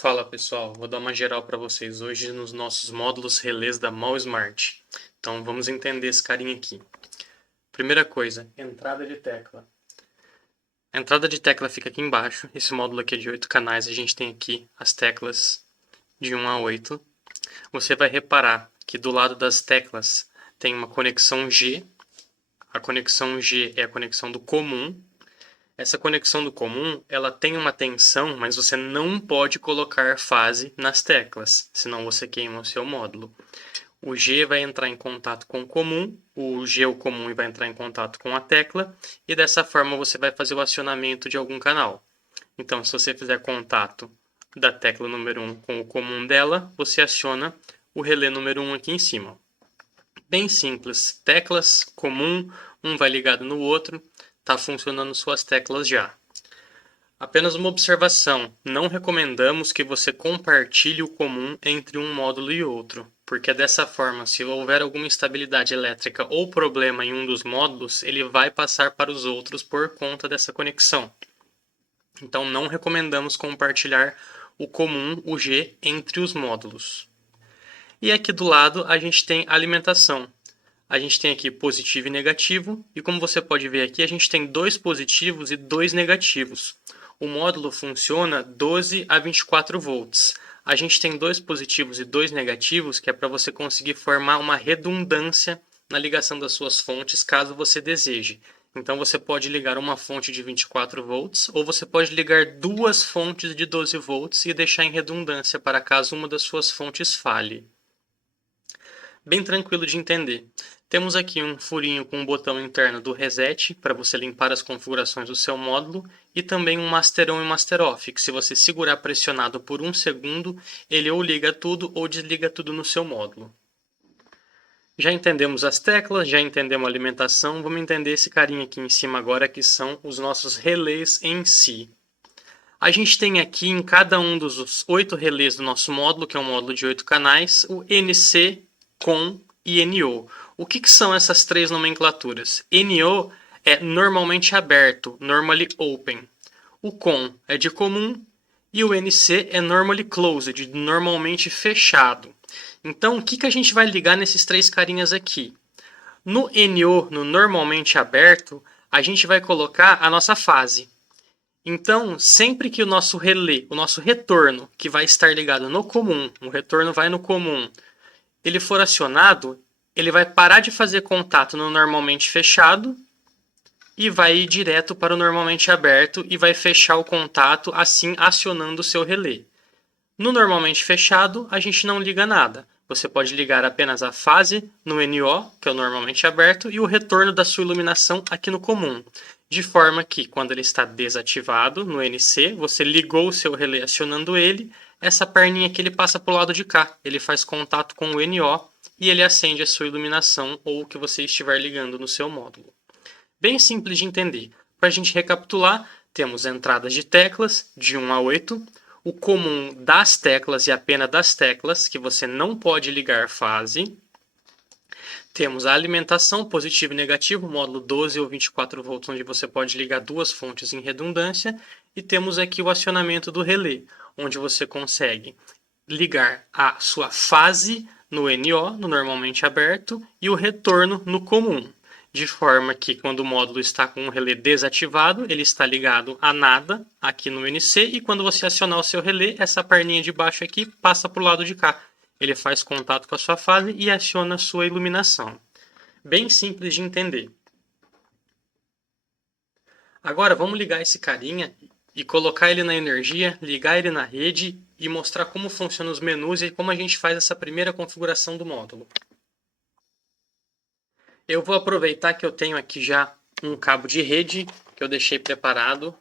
Fala pessoal, vou dar uma geral para vocês hoje nos nossos módulos relés da Mall Smart. Então vamos entender esse carinha aqui. Primeira coisa, entrada de tecla. A entrada de tecla fica aqui embaixo. Esse módulo aqui é de 8 canais, a gente tem aqui as teclas de 1 a 8. Você vai reparar que do lado das teclas tem uma conexão G. A conexão G é a conexão do comum. Essa conexão do comum, ela tem uma tensão, mas você não pode colocar fase nas teclas, senão você queima o seu módulo. O G vai entrar em contato com o comum, o G o comum vai entrar em contato com a tecla, e dessa forma você vai fazer o acionamento de algum canal. Então, se você fizer contato da tecla número 1 com o comum dela, você aciona o relé número 1 aqui em cima. Bem simples, teclas, comum, um vai ligado no outro, está funcionando suas teclas já. Apenas uma observação, não recomendamos que você compartilhe o comum entre um módulo e outro, porque dessa forma, se houver alguma instabilidade elétrica ou problema em um dos módulos, ele vai passar para os outros por conta dessa conexão. Então não recomendamos compartilhar o comum, o G, entre os módulos. E aqui do lado a gente tem alimentação. A gente tem aqui positivo e negativo, e como você pode ver aqui, a gente tem 2 positivos e 2 negativos. O módulo funciona 12 a 24 volts. A gente tem 2 positivos e 2 negativos, que é para você conseguir formar uma redundância na ligação das suas fontes, caso você deseje. Então você pode ligar uma fonte de 24 volts, ou você pode ligar 2 fontes de 12 volts e deixar em redundância para caso uma das suas fontes falhe. Bem tranquilo de entender. Temos aqui um furinho com um botão interno do reset para você limpar as configurações do seu módulo e também um master on e master off, que se você segurar pressionado por 1 segundo, ele ou liga tudo ou desliga tudo no seu módulo. Já entendemos as teclas, já entendemos a alimentação, vamos entender esse carinha aqui em cima agora, que são os nossos relés em si. A gente tem aqui em cada um dos 8 relés do nosso módulo, que é um módulo de 8 canais, o NC, COM e NO. O que são essas três nomenclaturas? NO é normalmente aberto, normally open. O COM é de comum e o NC é normally closed, normalmente fechado. Então, o que a gente vai ligar nesses três carinhas aqui? No NO, no normalmente aberto, a gente vai colocar a nossa fase. Então, sempre que o nosso relé, o nosso retorno, que vai estar ligado no comum, o retorno vai no comum, ele for acionado, ele vai parar de fazer contato no normalmente fechado e vai ir direto para o normalmente aberto e vai fechar o contato, assim acionando o seu relé. No normalmente fechado, a gente não liga nada. Você pode ligar apenas a fase no NO, que é o normalmente aberto, e o retorno da sua iluminação aqui no comum. De forma que, quando ele está desativado no NC, você ligou o seu relé acionando ele, essa perninha aqui ele passa para o lado de cá. Ele faz contato com o NO e ele acende a sua iluminação ou o que você estiver ligando no seu módulo. Bem simples de entender. Para a gente recapitular, temos entradas de teclas de 1 a 8, o comum das teclas e apenas das teclas, que você não pode ligar fase. Temos a alimentação positivo e negativo, módulo 12 ou 24 volts, onde você pode ligar 2 fontes em redundância. E temos aqui o acionamento do relé, onde você consegue ligar a sua fase no NO, no normalmente aberto, e o retorno no comum. De forma que quando o módulo está com o relé desativado, ele está ligado a nada aqui no NC, e quando você acionar o seu relé, essa perninha de baixo aqui passa para o lado de cá. Ele faz contato com a sua fase e aciona a sua iluminação. Bem simples de entender. Agora vamos ligar esse carinha e colocar ele na energia, ligar ele na rede e mostrar como funcionam os menus e como a gente faz essa primeira configuração do módulo. Eu vou aproveitar que eu tenho aqui já um cabo de rede que eu deixei preparado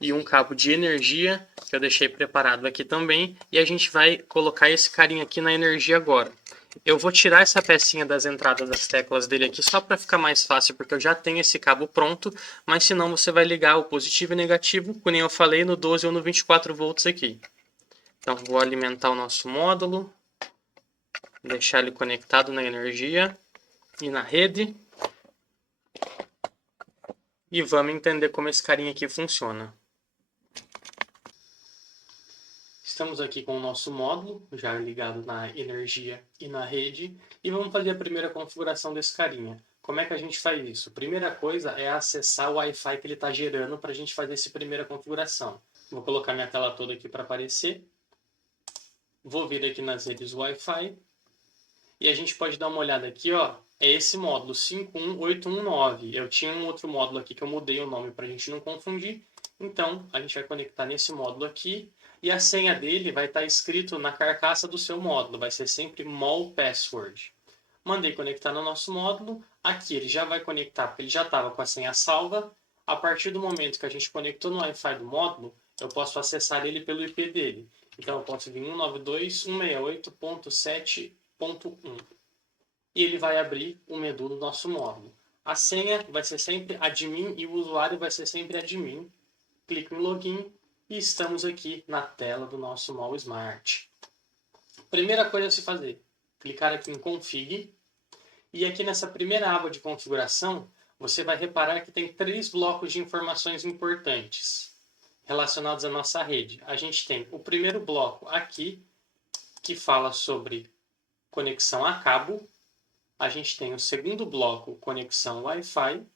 e um cabo de energia que eu deixei preparado aqui também, e a gente vai colocar esse carinha aqui na energia agora. Eu vou tirar essa pecinha das entradas das teclas dele aqui só para ficar mais fácil, porque eu já tenho esse cabo pronto, mas senão você vai ligar o positivo e negativo, como eu falei, no 12 ou no 24 volts aqui. Então vou alimentar o nosso módulo, deixar ele conectado na energia e na rede. E vamos entender como esse carinha aqui funciona. Estamos aqui com o nosso módulo, já ligado na energia e na rede, e vamos fazer a primeira configuração desse carinha. Como é que a gente faz isso? Primeira coisa é acessar o Wi-Fi que ele está gerando para a gente fazer essa primeira configuração. Vou colocar minha tela toda aqui para aparecer. Vou vir aqui nas redes Wi-Fi. E a gente pode dar uma olhada aqui, ó. É esse módulo 51819. Eu tinha um outro módulo aqui que eu mudei o nome para a gente não confundir. Então, a gente vai conectar nesse módulo aqui. E a senha dele vai estar escrito na carcaça do seu módulo. Vai ser sempre mall password. Mandei conectar no nosso módulo. Aqui ele já vai conectar, porque ele já estava com a senha salva. A partir do momento que a gente conectou no Wi-Fi do módulo, eu posso acessar ele pelo IP dele. Então, eu posso vir 192.168.7.1. E ele vai abrir o menu do nosso módulo. A senha vai ser sempre admin e o usuário vai ser sempre admin. Clico em login e estamos aqui na tela do nosso Mall Smart. Primeira coisa a se fazer, clicar aqui em config. E aqui nessa primeira aba de configuração, você vai reparar que tem 3 blocos de informações importantes relacionados à nossa rede. A gente tem o primeiro bloco aqui, que fala sobre conexão a cabo. A gente tem o segundo bloco, conexão Wi-Fi.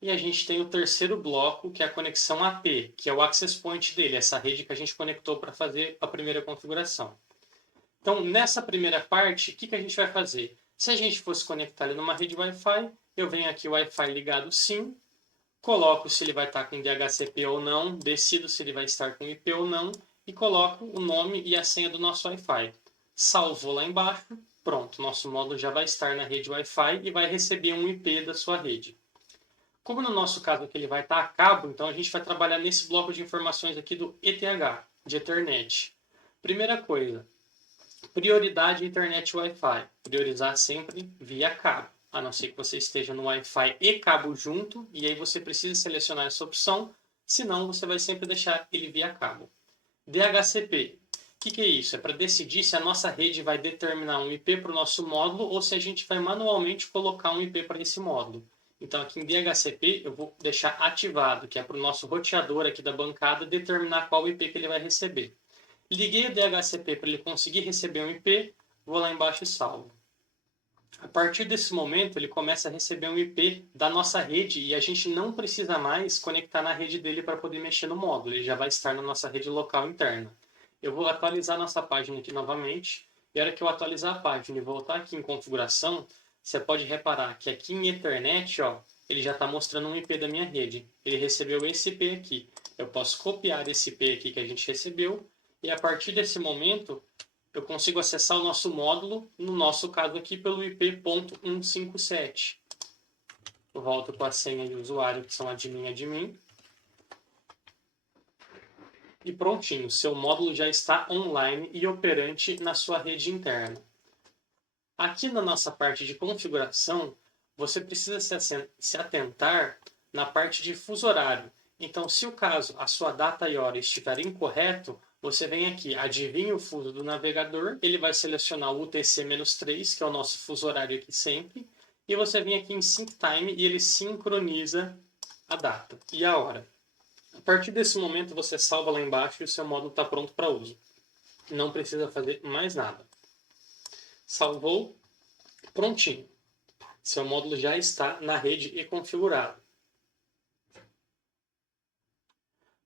E a gente tem o terceiro bloco, que é a conexão AP, que é o access point dele, essa rede que a gente conectou para fazer a primeira configuração. Então, nessa primeira parte, o que a gente vai fazer? Se a gente fosse conectar ele numa rede Wi-Fi, eu venho aqui o Wi-Fi ligado sim, coloco se ele vai estar com DHCP ou não, decido se ele vai estar com IP ou não, e coloco o nome e a senha do nosso Wi-Fi. Salvou lá embaixo, pronto, nosso módulo já vai estar na rede Wi-Fi e vai receber um IP da sua rede. Como no nosso caso aqui ele vai estar a cabo, então a gente vai trabalhar nesse bloco de informações aqui do ETH, de Ethernet. Primeira coisa, prioridade internet Wi-Fi. Priorizar sempre via cabo, a não ser que você esteja no Wi-Fi e cabo junto, e aí você precisa selecionar essa opção, senão você vai sempre deixar ele via cabo. DHCP. O que é isso? É para decidir se a nossa rede vai determinar um IP para o nosso módulo ou se a gente vai manualmente colocar um IP para esse módulo. Então, aqui em DHCP, eu vou deixar ativado, que é para o nosso roteador aqui da bancada determinar qual IP que ele vai receber. Liguei o DHCP para ele conseguir receber um IP, vou lá embaixo e salvo. A partir desse momento, ele começa a receber um IP da nossa rede e a gente não precisa mais conectar na rede dele para poder mexer no módulo, ele já vai estar na nossa rede local interna. Eu vou atualizar nossa página aqui novamente, e a hora que eu atualizar a página e voltar aqui em configuração, você pode reparar que aqui em Ethernet, ó, ele já está mostrando um IP da minha rede. Ele recebeu esse IP aqui. Eu posso copiar esse IP aqui que a gente recebeu, e a partir desse momento, eu consigo acessar o nosso módulo, no nosso caso aqui, pelo IP.157. Eu volto com a senha de usuário, que são admin. E prontinho, seu módulo já está online e operante na sua rede interna. Aqui na nossa parte de configuração, você precisa se atentar na parte de fuso horário. Então, se o caso a sua data e hora estiver incorreto, você vem aqui, adivinha o fuso do navegador, ele vai selecionar o UTC-3, que é o nosso fuso horário aqui sempre, e você vem aqui em Sync Time e ele sincroniza a data e a hora. A partir desse momento, você salva lá embaixo e o seu módulo está pronto para uso. Não precisa fazer mais nada. Salvou, prontinho. Seu módulo já está na rede e configurado.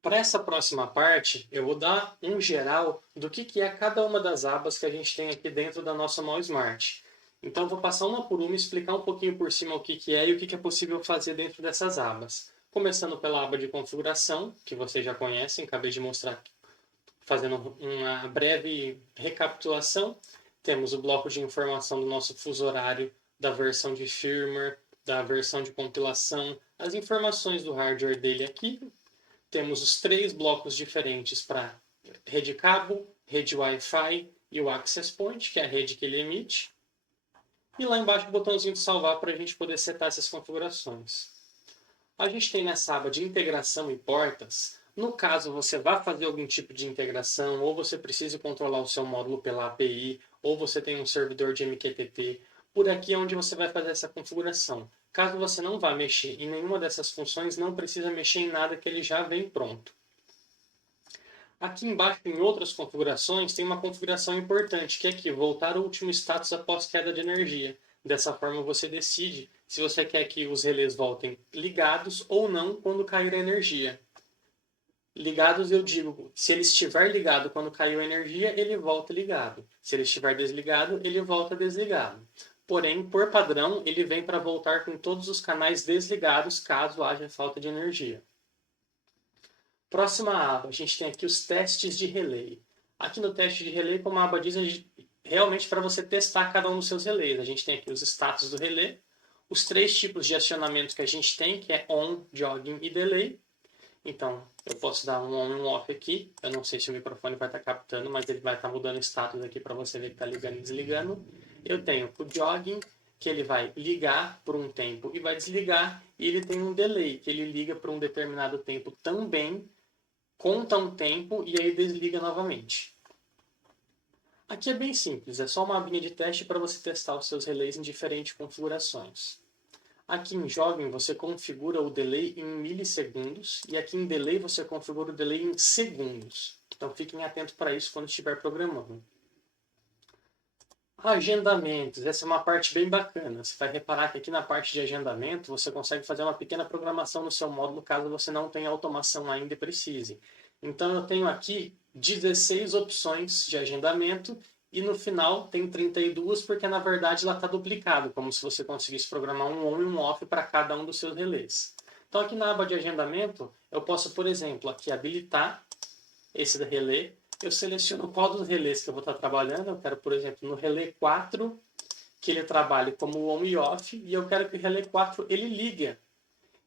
Para essa próxima parte, eu vou dar um geral do que é cada uma das abas que a gente tem aqui dentro da nossa Mall Smart. Então, eu vou passar uma por uma e explicar um pouquinho por cima o que é e o que é possível fazer dentro dessas abas. Começando pela aba de configuração, que vocês já conhecem, acabei de mostrar fazendo uma breve recapitulação. Temos o bloco de informação do nosso fuso horário, da versão de firmware, da versão de compilação, as informações do hardware dele aqui. Temos os 3 blocos diferentes para rede cabo, rede Wi-Fi e o access point, que é a rede que ele emite. E lá embaixo o botãozinho de salvar para a gente poder setar essas configurações. A gente tem nessa aba de integração e portas. No caso você vá fazer algum tipo de integração, ou você precisa controlar o seu módulo pela API, ou você tem um servidor de MQTT, por aqui é onde você vai fazer essa configuração. Caso você não vá mexer em nenhuma dessas funções, não precisa mexer em nada que ele já vem pronto. Aqui embaixo, em outras configurações, tem uma configuração importante, que é aqui, voltar ao último status após queda de energia. Dessa forma, você decide se você quer que os relés voltem ligados ou não quando cair a energia. Ligados, eu digo, se ele estiver ligado quando caiu a energia, ele volta ligado. Se ele estiver desligado, ele volta desligado. Porém, por padrão, ele vem para voltar com todos os canais desligados caso haja falta de energia. Próxima aba, a gente tem aqui os testes de relay. Aqui no teste de relay, como a aba diz, realmente para você testar cada um dos seus relés. A gente tem aqui os status do relé, os 3 tipos de acionamento que a gente tem, que é on, jogging e delay. Então, eu posso dar um on e um off aqui. Eu não sei se o microfone vai estar captando, mas ele vai estar mudando o status aqui para você ver que está ligando e desligando. Eu tenho o jogging, que ele vai ligar por um tempo e vai desligar. E ele tem um delay, que ele liga por um determinado tempo também, conta um tempo e aí desliga novamente. Aqui é bem simples, é só uma abinha de teste para você testar os seus relés em diferentes configurações. Aqui em Jogging você configura o delay em milissegundos e aqui em Delay você configura o delay em segundos. Então fiquem atentos para isso quando estiver programando. Agendamentos, essa é uma parte bem bacana. Você vai reparar que aqui na parte de agendamento você consegue fazer uma pequena programação no seu módulo caso você não tenha automação ainda e precise. Então eu tenho aqui 16 opções de agendamento e no final tem 32 porque na verdade ela está duplicado, como se você conseguisse programar um on e um off para cada um dos seus relés. Então aqui na aba de agendamento eu posso, por exemplo, aqui habilitar esse relé. Eu seleciono qual dos relés que eu vou estar trabalhando. Eu quero, por exemplo, no relé 4, que ele trabalhe como on e off, e eu quero que o relé 4 ele liga.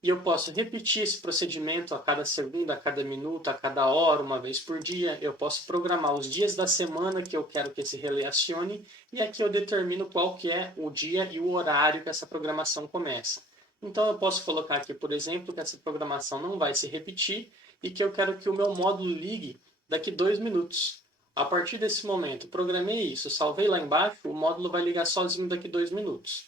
E eu posso repetir esse procedimento a cada segundo, a cada minuto, a cada hora, uma vez por dia. Eu posso programar os dias da semana que eu quero que esse relé acione, e aqui eu determino qual que é o dia e o horário que essa programação começa. Então eu posso colocar aqui, por exemplo, que essa programação não vai se repetir e que eu quero que o meu módulo ligue daqui 2 minutos. A partir desse momento, programei isso, salvei lá embaixo, o módulo vai ligar sozinho daqui 2 minutos.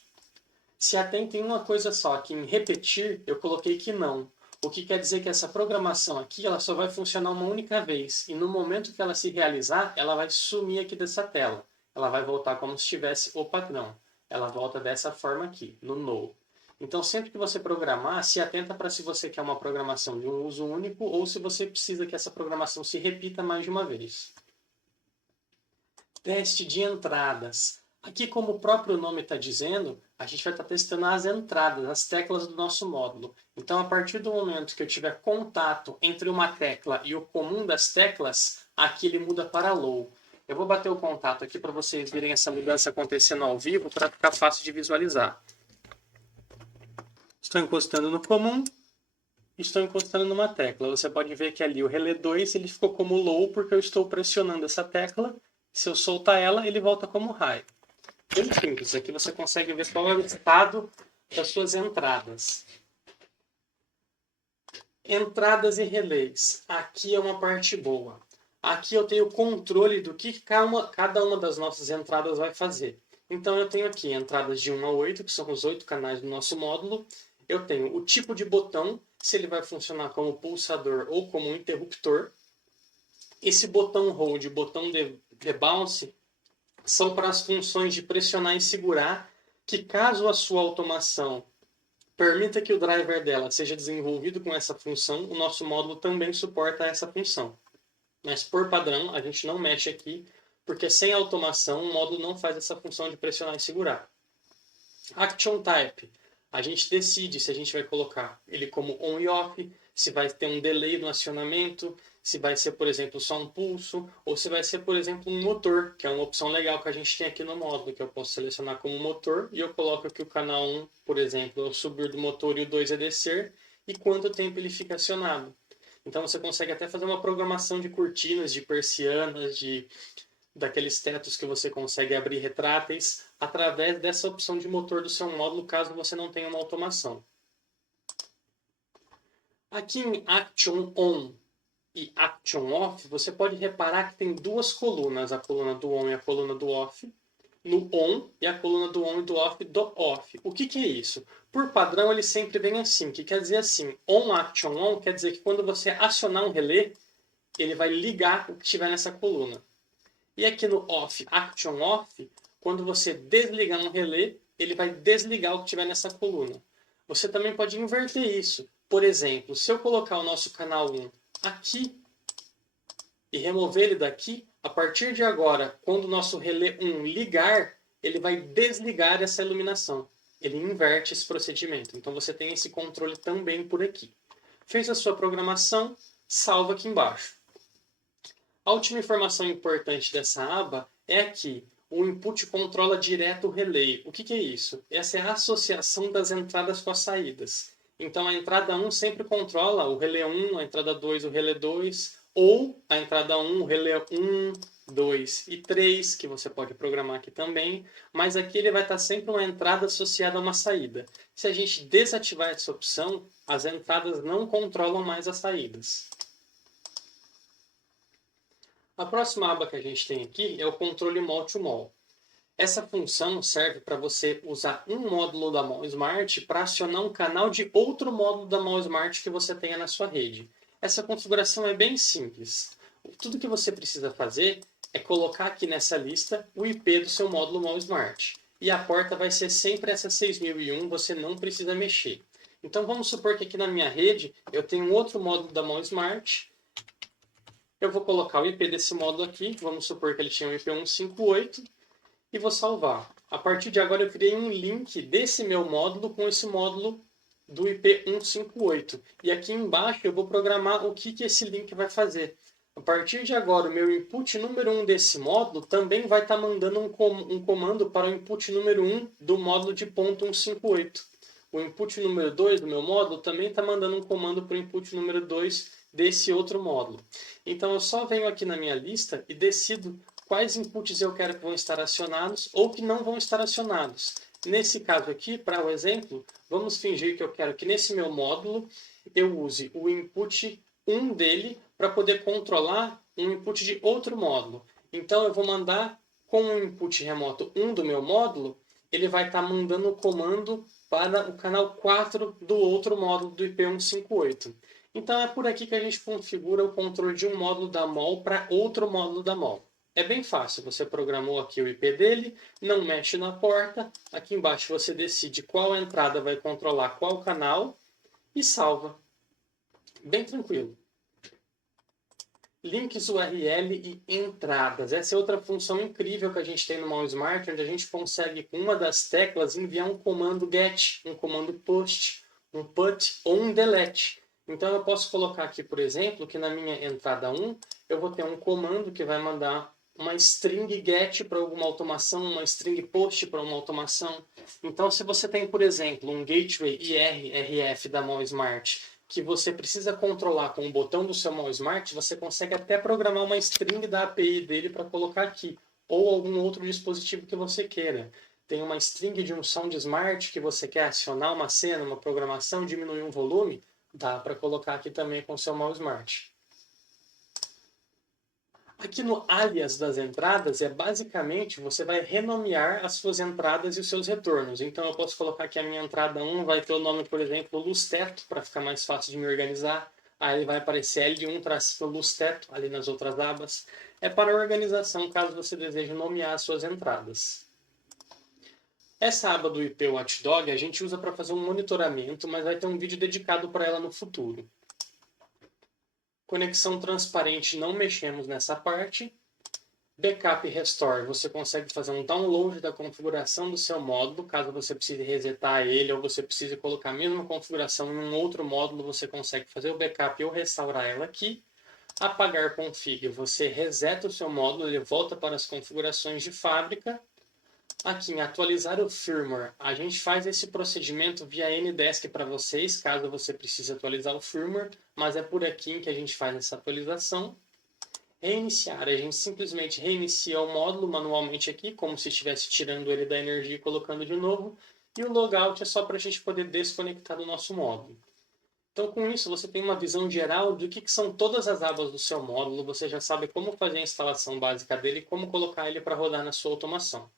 Se atentem uma coisa só, que em repetir eu coloquei que não. O que quer dizer que essa programação aqui ela só vai funcionar uma única vez. E no momento que ela se realizar, ela vai sumir aqui dessa tela. Ela vai voltar como se tivesse o padrão. Ela volta dessa forma aqui, no no. Então sempre que você programar, se atenta para se você quer uma programação de um uso único ou se você precisa que essa programação se repita mais de uma vez. Teste de entradas. Aqui, como o próprio nome está dizendo, a gente vai estar testando as entradas, as teclas do nosso módulo. Então, a partir do momento que eu tiver contato entre uma tecla e o comum das teclas, aqui ele muda para low. Eu vou bater o contato aqui para vocês verem essa mudança acontecendo ao vivo, para ficar fácil de visualizar. Estou encostando no comum, estou encostando numa tecla. Você pode ver que ali o relé 2 ele ficou como low porque eu estou pressionando essa tecla. Se eu soltar ela, ele volta como high. Bem simples, aqui você consegue ver qual é o estado das suas entradas. Entradas e relés. Aqui é uma parte boa. Aqui eu tenho controle do que cada uma das nossas entradas vai fazer. Então eu tenho aqui entradas de 1 a 8, que são os 8 canais do nosso módulo. Eu tenho o tipo de botão, se ele vai funcionar como pulsador ou como um interruptor. Esse botão hold, botão de bounce, são para as funções de pressionar e segurar, que caso a sua automação permita que o driver dela seja desenvolvido com essa função, o nosso módulo também suporta essa função. Mas por padrão, a gente não mexe aqui, porque sem automação o módulo não faz essa função de pressionar e segurar. Action Type. A gente decide se a gente vai colocar ele como on e off, se vai ter um delay no acionamento, se vai ser, por exemplo, só um pulso, ou se vai ser, por exemplo, um motor, que é uma opção legal que a gente tem aqui no módulo, que eu posso selecionar como motor, e eu coloco aqui o canal 1, por exemplo, é o subir do motor e o 2 é descer, e quanto tempo ele fica acionado. Então você consegue até fazer uma programação de cortinas, de persianas, daqueles tetos que você consegue abrir retráteis através dessa opção de motor do seu módulo, caso você não tenha uma automação. Aqui em Action On e Action Off, você pode reparar que tem duas colunas, a coluna do On e a coluna do Off, no On e a coluna do On e do Off do Off. O que é isso? Por padrão, ele sempre vem assim, que quer dizer assim, On Action On quer dizer que quando você acionar um relé, ele vai ligar o que estiver nessa coluna. E aqui no off, action off, quando você desligar um relé, ele vai desligar o que estiver nessa coluna. Você também pode inverter isso. Por exemplo, se eu colocar o nosso canal 1 aqui e remover ele daqui, a partir de agora, quando o nosso relé 1 ligar, ele vai desligar essa iluminação. Ele inverte esse procedimento. Então você tem esse controle também por aqui. Fez a sua programação, salva aqui embaixo. A última informação importante dessa aba é aqui. O input controla direto o relay. O que é isso? Essa é a associação das entradas com as saídas. Então a entrada 1 sempre controla o relé 1, a entrada 2, o relé 2, ou a entrada 1, o relé 1, 2 e 3, que você pode programar aqui também, mas aqui ele vai estar sempre uma entrada associada a uma saída. Se a gente desativar essa opção, as entradas não controlam mais as saídas. A próxima aba que a gente tem aqui é o controle Mall-to-Mall. Essa função serve para você usar um módulo da Mall Smart para acionar um canal de outro módulo da Mall Smart que você tenha na sua rede. Essa configuração é bem simples. Tudo que você precisa fazer é colocar aqui nessa lista o IP do seu módulo Mall Smart. E a porta vai ser sempre essa 6001, você não precisa mexer. Então vamos supor que aqui na minha rede eu tenho um outro módulo da Mall Smart. Eu vou colocar o IP desse módulo aqui, vamos supor que ele tinha um IP 158, e vou salvar. A partir de agora eu criei um link desse meu módulo com esse módulo do IP 158. E aqui embaixo eu vou programar o que esse link vai fazer. A partir de agora, o meu input número 1 desse módulo também vai estar mandando um comando para o input número 1 do módulo de ponto 158. O input número 2 do meu módulo também está mandando um comando para o input número 2 desse outro módulo. Então eu só venho aqui na minha lista e decido quais inputs eu quero que vão estar acionados ou que não vão estar acionados. Nesse caso aqui, para o exemplo, vamos fingir que eu quero que nesse meu módulo eu use o input 1 dele para poder controlar um input de outro módulo. Então eu vou mandar com o input remoto 1 do meu módulo, ele vai estar mandando o comando para o canal 4 do outro módulo do IP158. Então é por aqui que a gente configura o controle de um módulo da Mall para outro módulo da Mall. É bem fácil, você programou aqui o IP dele, não mexe na porta, aqui embaixo você decide qual entrada vai controlar qual canal e salva. Bem tranquilo. Links URL e entradas. Essa é outra função incrível que a gente tem no Mall Smart, onde a gente consegue, com uma das teclas, enviar um comando GET, um comando POST, um PUT ou um DELETE. Então eu posso colocar aqui, por exemplo, que na minha entrada 1, eu vou ter um comando que vai mandar uma string GET para alguma automação, uma string POST para uma automação. Então se você tem, por exemplo, um Gateway IR/RF da Mall Smart, que você precisa controlar com o botão do seu Mall Smart, você consegue até programar uma string da API dele para colocar aqui, ou algum outro dispositivo que você queira. Tem uma string de um Sound Smart que você quer acionar uma cena, uma programação, diminuir um volume, dá para colocar aqui também com o seu Mall Smart. Aqui no alias das entradas, basicamente você vai renomear as suas entradas e os seus retornos. Então eu posso colocar que a minha entrada 1 vai ter o nome, por exemplo, Luz Teto, para ficar mais fácil de me organizar. Aí vai aparecer L1-Luz Teto ali nas outras abas. É para organização, caso você deseje nomear as suas entradas. Essa aba do IP Watchdog a gente usa para fazer um monitoramento, mas vai ter um vídeo dedicado para ela no futuro. Conexão transparente, não mexemos nessa parte. Backup e Restore, você consegue fazer um download da configuração do seu módulo, caso você precise resetar ele ou você precise colocar a mesma configuração em um outro módulo, você consegue fazer o backup ou restaurar ela aqui. Apagar config, você reseta o seu módulo, ele volta para as configurações de fábrica. Aqui em atualizar o firmware, a gente faz esse procedimento via Ndesk para vocês, caso você precise atualizar o firmware, mas é por aqui que a gente faz essa atualização. Reiniciar, a gente simplesmente reinicia o módulo manualmente aqui, como se estivesse tirando ele da energia e colocando de novo. E o logout é só para a gente poder desconectar do nosso módulo. Então, com isso, você tem uma visão geral do que são todas as abas do seu módulo, você já sabe como fazer a instalação básica dele e como colocar ele para rodar na sua automação.